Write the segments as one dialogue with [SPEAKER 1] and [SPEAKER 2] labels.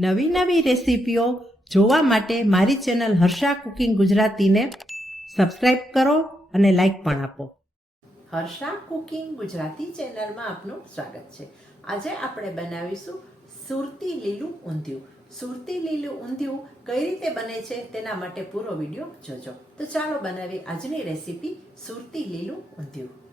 [SPEAKER 1] નવી નવી રેસીપીઓ જોવા માટે મારી ચેનલ હર્ષા કુકિંગ ગુજરાતીને સબસ્ક્રાઇબ કરો અને લાઈક પણ આપો. હર્ષા કુકિંગ ગુજરાતી ચેનલમાં આપનું સ્વાગત છે. આજે આપણે બનાવીશું સુરતી લીલું ઊંધિયું. સુરતી લીલું ઊંધિયું કઈ રીતે બને છે તેના માટે પૂરો વીડિયો જોજો. તો ચાલો બનાવી આજની રેસીપી સુરતી લીલું ઊંધિયું.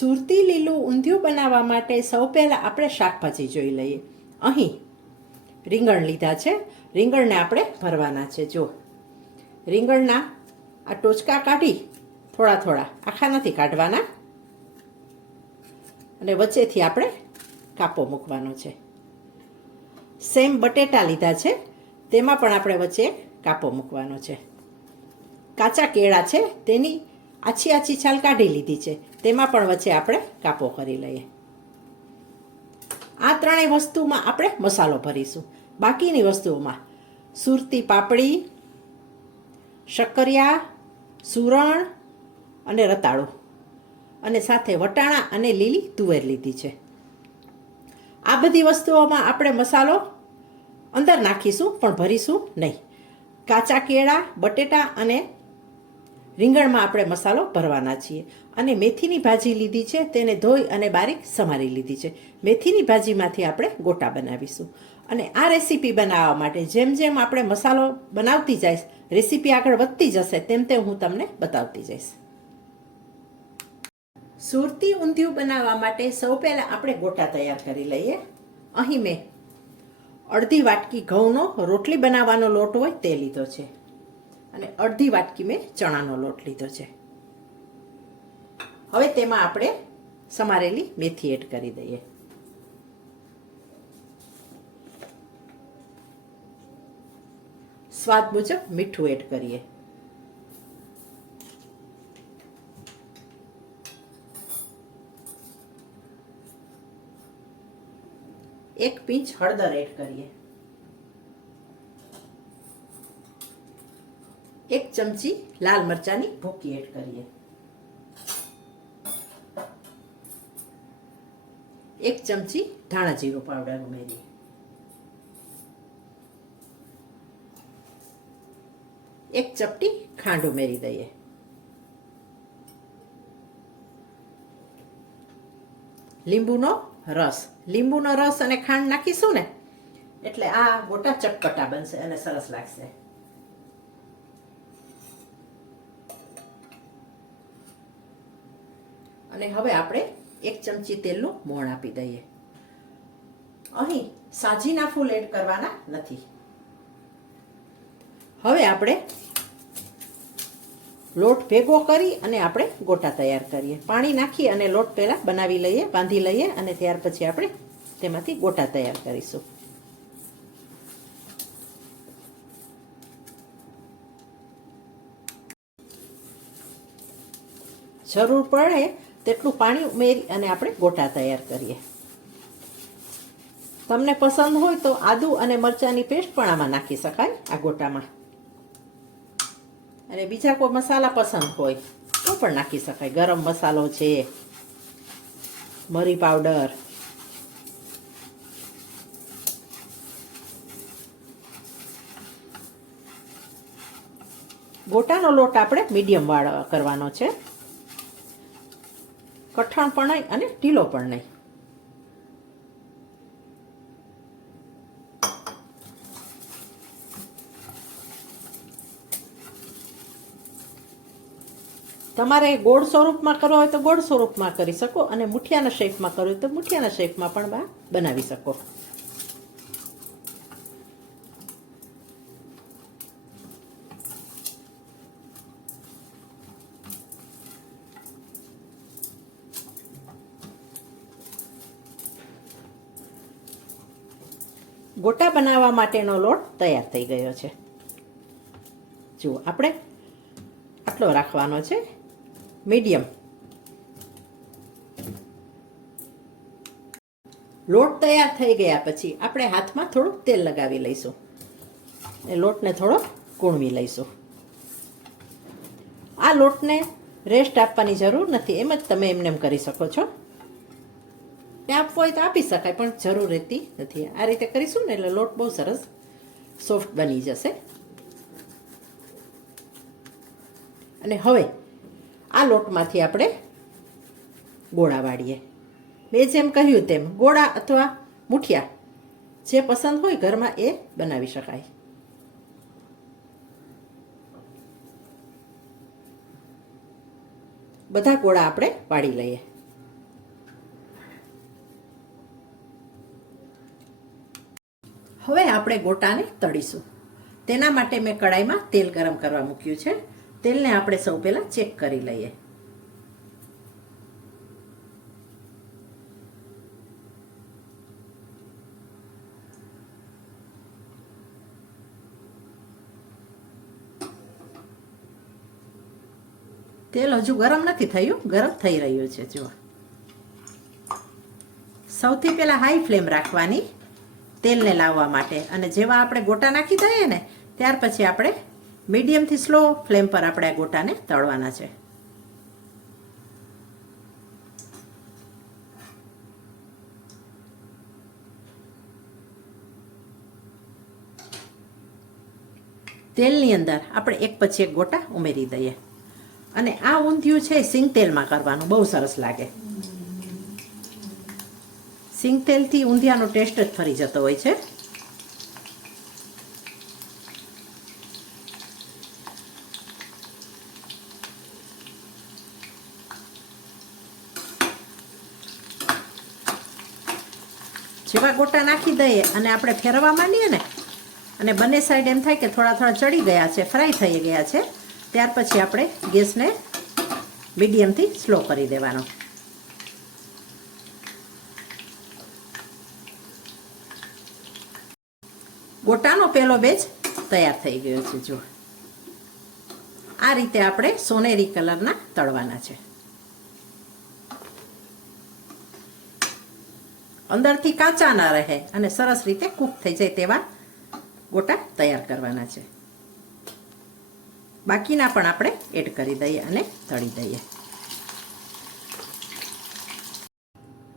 [SPEAKER 1] સુરતી લીલું ઊંધિયું બનાવવા માટે સૌ પહેલાં આપણે શાકભાજી જોઈ લઈએ. અહીં રીંગણ લીધા છે. રીંગણને આપણે ભરવાના છે. જો રીંગણના આ ટોચકા કાઢી થોડા થોડા આખા નથી કાઢવાના. અને વચ્ચેથી આપણે કાપો મૂકવાનો છે. સેમ બટેટા લીધા છે. તેમાં પણ આપણે વચ્ચે કાપો મૂકવાનો છે. કાચા કેળા છે. તેની આછી આછી છાલ કાઢી લીધી છે. તેમાં પણ વચ્ચે આપણે કાપો કરી લઈએ. આ ત્રણેય વસ્તુમાં આપણે મસાલો ભરીશું. બાકીની વસ્તુઓમાં સુરતી પાપડી, શક્કરિયા, સુરણ અને રતાળું. અને સાથે વટાણા અને લીલી તુવેર લીધી છે. આ બધી વસ્તુઓમાં આપણે મસાલો અંદર નાખીશું પણ ભરીશું નહીં. કાચા કેળા, બટેટા અને રીંગણમાં આપણે મસાલો ભરવાના છીએ. અને મેથીની ભાજી લીધી છે, તેને ધોઈ અને બારીક સમારી લીધી છે. મેથીની ભાજીમાંથી આપણે ગોટા બનાવીશું. અને આ રેસીપી બનાવવા માટે જેમ જેમ આપણે મસાલો બનાવતી જઈશ, રેસીપી આગળ વધતી જશે, તેમ તેમ હું તમને બતાવતી જઈશ. સુરતી ઊંધિયું બનાવવા માટે સૌ પહેલાં આપણે ગોટા તૈયાર કરી લઈએ. અહીં મેં અડધી વાટકી ઘઉંનો રોટલી બનાવવાનો લોટ હોય તે લીધો છે. અને અડધી વાટકી મેં ચણાનો લોટ લીધો છે. હવે તેમાં આપણે સમારેલી મેથી એડ કરી દઈએ. સ્વાદ મુજબ મીઠું એડ કરીએ. એક પીંચ હળદર એડ કરીએ. એક ચમચી લાલ મરચાની ભૂકી એડ કરીએ. એક ચમચી ધાણા જીરો પાવડર ઉમેરીએ. એક ચપટી ખાંડ ઉમેરી દઈએ. લીંબુનો રસ. લીંબુનો રસ અને ખાંડ નાખીશું ને, એટલે આ ગોટા ચટપટા બનશે અને સરસ લાગશે. અને હવે આપણે એક ચમચી તેલનું મોણ આપી દઈએ. અહીં સાજીના ફૂલ એડ કરવાના નથી. હવે આપણે લોટ ભેગો કરી અને આપણે ગોટા તૈયાર કરીએ. પાણી નાખી અને લોટ પહેલાં બનાવી લઈએ, બાંધી લઈએ અને ત્યાર પછી આપણે તેમાંથી ગોટા તૈયાર કરીશું. જરૂર પડે તેટલું પાણી ઉમેરી અને આપણે ગોટા તૈયાર કરીએ. તમને પસંદ હોય તો આદુ અને મરચાંની પેસ્ટ પણ આમાં નાખી શકાય, આ ગોટામાં. અને બીજા કોઈ મસાલા પસંદ હોય તો પણ નાખી શકાય. ગરમ મસાલો છે, મરી પાવડર. ગોટાનો લોટ આપણે મીડિયમ વાળ કરવાનો છે. કઠણ પણ નહીં અને ઢીલો પણ નહીં. તમારે ગોળ સ્વરૂપમાં કરવો હોય તો ગોળ સ્વરૂપમાં કરી શકો અને મુઠિયાના શેપમાં કરવું હોય તો મુઠિયાના શેપમાં પણ બનાવી શકો. ગોટા બનાવવા માટેનો લોટ તૈયાર થઈ ગયો છે. જુઓ, આપણે આટલો રાખવાનો છે. મીડિયમ. લોટ તૈયાર થઈ ગયા પછી આપણે હાથમાં થોડુંક તેલ લગાવી લઈશું. એ લોટને થોડો કૂણવી લઈશું. આ લોટને રેસ્ટ આપવાની જરૂર નથી. એમ જ તમે એમને એમ કરી શકો છો. ને આપવો હોય તો આપી શકાય, પણ જરૂર રહેતી નથી. આ રીતે કરીશું ને એટલે લોટ બહુ સરસ સોફ્ટ બની જશે. અને હવે આ લોટમાંથી આપણે ગોળા વાળીએ. મેં જેમ કહ્યું તેમ, ગોળા અથવા મુઠિયા જે પસંદ હોય ઘરમાં એ બનાવી શકાય. બધા ગોળા આપણે વાળી લઈએ. હવે આપણે ગોટાને તળીશું. તેના માટે મેં કડાઈમાં તેલ ગરમ કરવા મૂક્યું છે. તેલને આપણે સૌ પહેલાં ચેક કરી લઈએ. તેલ હજુ ગરમ નથી થયું, ગરમ થઈ રહ્યું છે જો સૌથી પહેલાં હાઈ ફ્લેમ રાખવાની. તેલને લાવવા માટે. અને જેવા આપણે ગોટા નાખી દઈએ ને, ત્યાર પછી આપણે મીડિયમથી સ્લો ફ્લેમ પર આપણે આ ગોટાને તળવાના છે. તેલની અંદર આપણે એક પછી એક ગોટા ઉમેરી દઈએ. અને આ ઊંધિયું છે સિંગ તેલમાં કરવાનું. બહુ સરસ લાગે. સિંગ તેલથી ઊંધિયાનો ટેસ્ટ જ ફરી જતો હોય છે. જેવા ગોટા નાખી દઈએ અને આપણે ફેરવા માંડીએ ને, અને બંને સાઈડ એમ થાય કે થોડા થોડા ચડી ગયા છે ફ્રાય થઈ ગયા છે, ત્યાર પછી આપણે ગેસને મીડિયમથી સ્લો કરી દેવાનો. ગોટાનો પહેલો બેચ તૈયાર થઈ ગયો છે જો આ રીતે આપણે સોનેરી કલરના તળવાના છે. અંદરથી કાચા ના રહે અને સરસ રીતે કૂક થઈ જાય તેવા ગોટા તૈયાર કરવાના છે. બાકીના પણ આપણે એડ કરી દઈએ અને તળી દઈએ.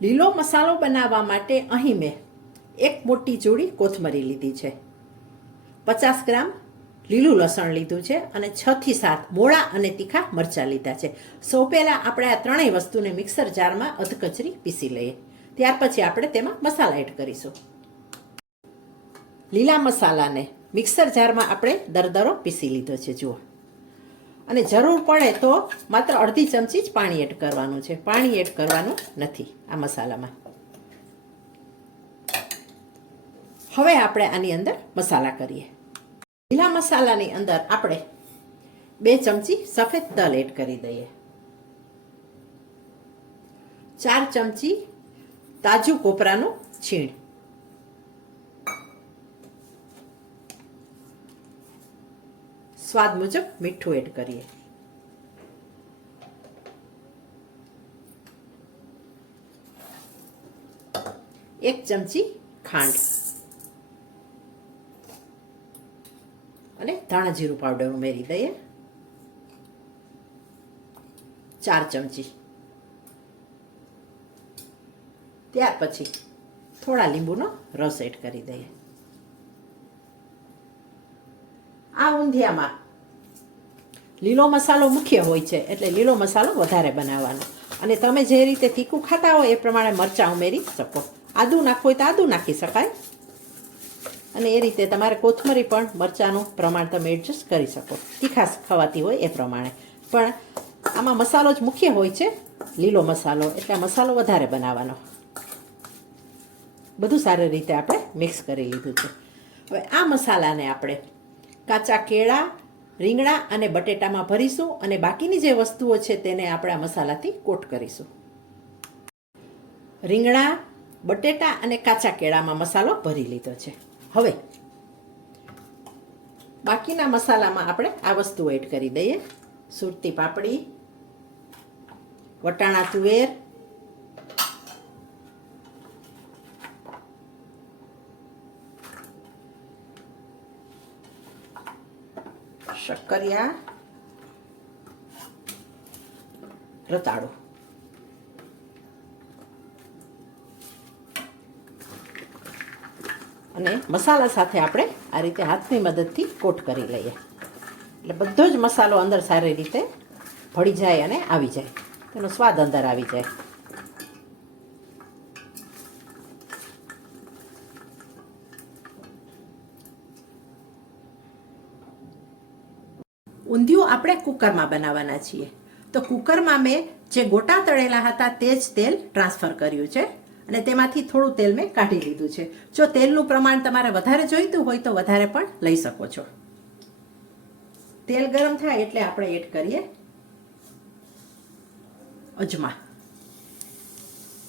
[SPEAKER 1] લીલો મસાલો બનાવવા માટે અહીં મેં એક મોટી ચૂડી કોથમરી લીધી છે. પચાસ ગ્રામ લીલું લસણ લીધું છે અને છ થી સાત મોળા અને તીખા મરચાં લીધા છે. સૌ પહેલાં આપણે આ ત્રણેય વસ્તુને મિક્સર જારમાં અધકચરી પીસી લઈએ. ત્યાર પછી આપણે તેમાં મસાલા એડ કરીશું. લીલા મસાલાને મિક્સર જારમાં આપણે દરદરો પીસી લીધો છે, જુઓ. અને જરૂર પડે તો માત્ર અડધી ચમચી જ પાણી એડ કરવાનું છે. પાણી એડ કરવાનું નથી આ મસાલામાં. હવે આપણે આની અંદર મસાલા કરીએ. લીલા મસાલાની અંદર આપણે બે ચમચી સફેદ તલ એડ કરી દઈએ. ચાર ચમચી તાજું કોપરાનું છીણ. સ્વાદ મુજબ મીઠું એડ કરીએ. એક ચમચી ખાંડ. અને ધાણા જીરું પાવડર ઉમેરી દઈએ. ચાર ચમચી. ત્યાર પછી થોડા લીંબુનો રસ એડ કરી દઈએ. આ ઊંધિયામાં લીલો મસાલો મુખ્ય હોય છે, એટલે લીલો મસાલો વધારે બનાવવાનો. અને તમે જે રીતે તીખું ખાતા હોય એ પ્રમાણે મરચાં ઉમેરી શકો. આદું નાખવું હોય તો આદું નાખી શકાય. અને એ રીતે તમારે કોથમરી પણ મરચાંનું પ્રમાણ તમે એડજસ્ટ કરી શકો. તીખાશ ખવાતી હોય એ પ્રમાણે. પણ આમાં મસાલો જ મુખ્ય હોય છે, લીલો મસાલો. એટલે મસાલો વધારે બનાવવાનો. બધું સારી રીતે આપણે મિક્સ કરી લીધું છે. હવે આ મસાલાને આપણે કાચા કેળા, રીંગણા અને બટેટામાં ભરીશું અને બાકીની જે વસ્તુઓ છે તેને આપણે આ મસાલાથી કોટ કરીશું. રીંગણા, બટેટા અને કાચા કેળામાં મસાલો ભરી લીધો છે. હવે, બાકીના મસાલામાં આપણે આ વસ્તુ એડ કરી દઈએ. સુરતી પાપડી, વટાણા તુવેર, શક્કરિયા, રતાળો. અને મસાલા સાથે આપણે આ રીતે હાથની મદદથી કોટ કરી લઈએ. એટલે બધો જ મસાલો અંદર સારી રીતે ભળી જાય અને આવી જાય. તેનો સ્વાદ અંદર આવી જાય. ઊંધિયું આપણે કુકરમાં બનાવવાના છીએ. તો કુકરમાં મેં જે ગોટા તળેલા હતા તે જ તેલ ટ્રાન્સફર કર્યું છે. અને તેમાંથી થોડું તેલ મેં કાઢી લીધું છે. જો તેલનું પ્રમાણ તમારે વધારે જોઈતું હોય તો વધારે પણ લઈ શકો છો. તેલ ગરમ થાય એટલે આપણે એડ કરીએ અજમા.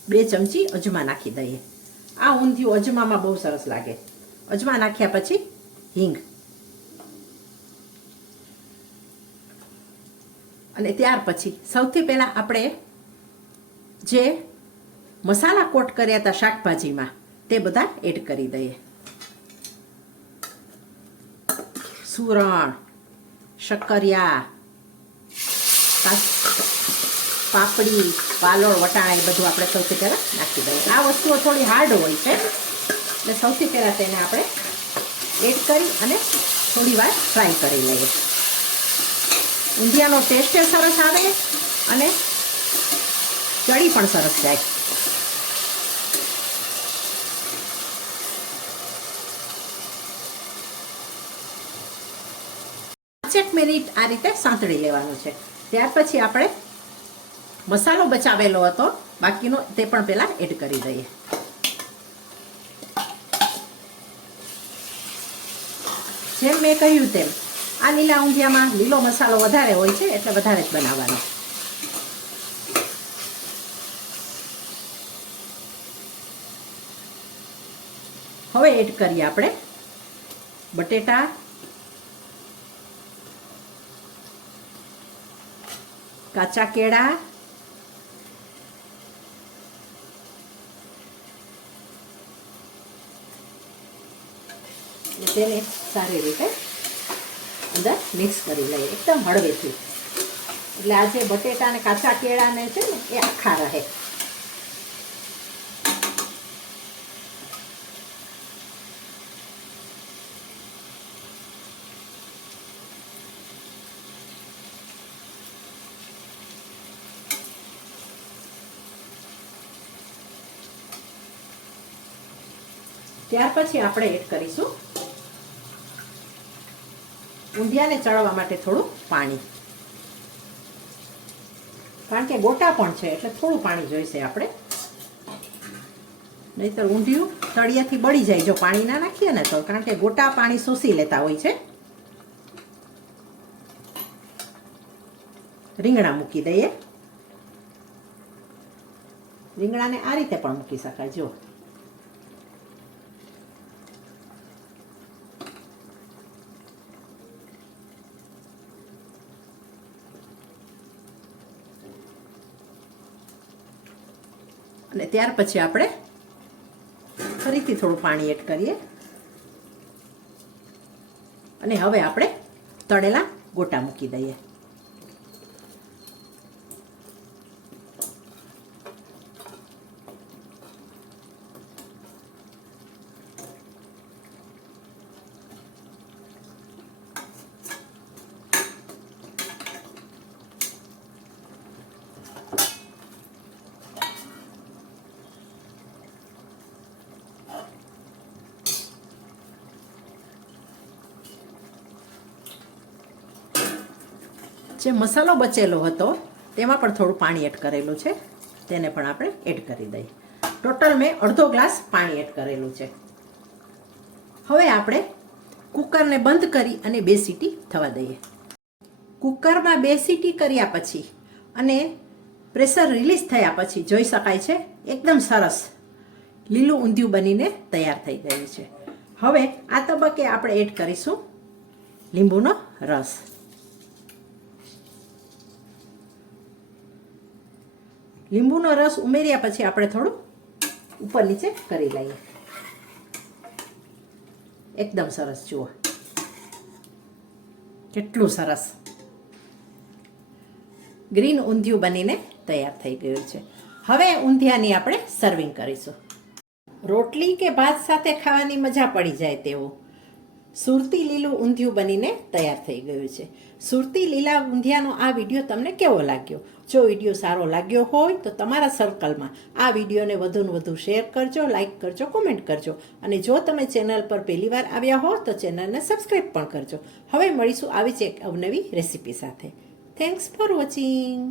[SPEAKER 1] બે ચમચી અજમા નાખી દઈએ. આ ઊંધિયું અજમામાં બહુ સરસ લાગે. અજમા નાખ્યા પછી હિંગ. અને ત્યાર પછી સૌથી પહેલાં આપણે જે મસાલા કોટ કર્યા હતા શાકભાજીમાં. તે બધા એડ કરી દઈએ. સુરણ, શક્કરિયા પાપડી પાલોળ વટાણા એ બધું આપણે સૌથી પહેલાં નાખી દઈએ. આ વસ્તુઓ થોડી હાર્ડ હોય છે. એટલે સૌથી પહેલાં તેને આપણે એડ કરી અને થોડી વાર ફ્રાય કરી લઈએ. ઊંધિયાનો ટેસ્ટ સરસ આવે અને ચડી પણ સરસ જાય. પાંચેક મિનિટ આ રીતે સાંતળી લેવાનું છે. ત્યાર પછી આપણે મસાલો બચાવેલો હતો. બાકીનો તે પણ પહેલાં એડ કરી દઈએ. જેમ મેં કહ્યું તેમ, આ લીલા ઊંધિયામાં લીલો મસાલો વધારે હોય છે એટલે વધારે જ બનાવવાનો. હવે એડ કરીએ આપણે બટેટા કાચા કેળા. તેને સારી રીતે અંદર મિક્સ કરી લઈએ, એકદમ હળવેથી. એટલે આ જે બટેટા અને કાચા કેળાને છે ને, એ આખા રહે. ત્યાર પછી આપણે એડ કરીશું ઊંધિયાને ચડવા માટે થોડું પાણી. કારણ કે ગોટા પણ છે, એટલે થોડું પાણી જોઈશે આપણે. નહીતર ઊંધિયું તળિયાથી બળી જાય, જો પાણી ના નાખીએ ને તો, કારણ કે ગોટા પાણી શોષી લેતા હોય છે. રીંગણા મૂકી દઈએ. રીંગણાને આ રીતે પણ મૂકી શકાય જો અને ત્યાર પછી આપણે ફરીથી થોડું પાણી એડ કરીએ. અને હવે આપણે તળેલા ગોટા મૂકી દઈએ. જે મસાલો બચેલો હતો, તેમાં પણ થોડું પાણી એડ કરેલું છે. તેને પણ આપણે એડ કરી દઈએ. ટોટલ મેં અડધો ગ્લાસ પાણી એડ કરેલું છે. હવે આપણે કુકરને બંધ કરી અને બે સીટી થવા દઈએ. કુકરમાં બે સીટી કર્યા પછી અને પ્રેશર રિલીઝ થયા પછી જોઈ શકાય છે, એકદમ સરસ લીલું ઊંધિયું બનીને તૈયાર થઈ ગયું છે. હવે આ તબક્કે આપણે એડ કરીશું લીંબુનો રસ. લીંબુનો રસ ઉમેર્યા પછી આપણે થોડું ઉપર નીચે કરી લઈએ. એકદમ સરસ, જુઓ. કેટલું સરસ. ગ્રીન ઊંધિયું બનીને તૈયાર થઈ ગયું છે. હવે ઊંધિયાની આપણે સર્વિંગ કરીશું. રોટલી કે ભાત સાથે ખાવાની મજા પડી જાય તેવું. સુરતી લીલું ઊંધિયું બનીને તૈયાર થઈ ગયું છે. સુરતી લીલા ઊંધિયાનો આ વીડિયો તમને કેવો લાગ્યો? જો વીડિયો સારો લાગ્યો હોય તો તમારા સર્કલમાં આ વિડીયોને વધુને વધુ શેર કરજો લાઇક કરજો, કોમેન્ટ કરજો. અને જો તમે ચેનલ પર પહેલીવાર આવ્યા હો તો ચેનલને સબસ્ક્રાઈબ પણ કરજો. હવે મળીશું આવી જ એક અવનવી રેસીપી સાથે. Thanks for watching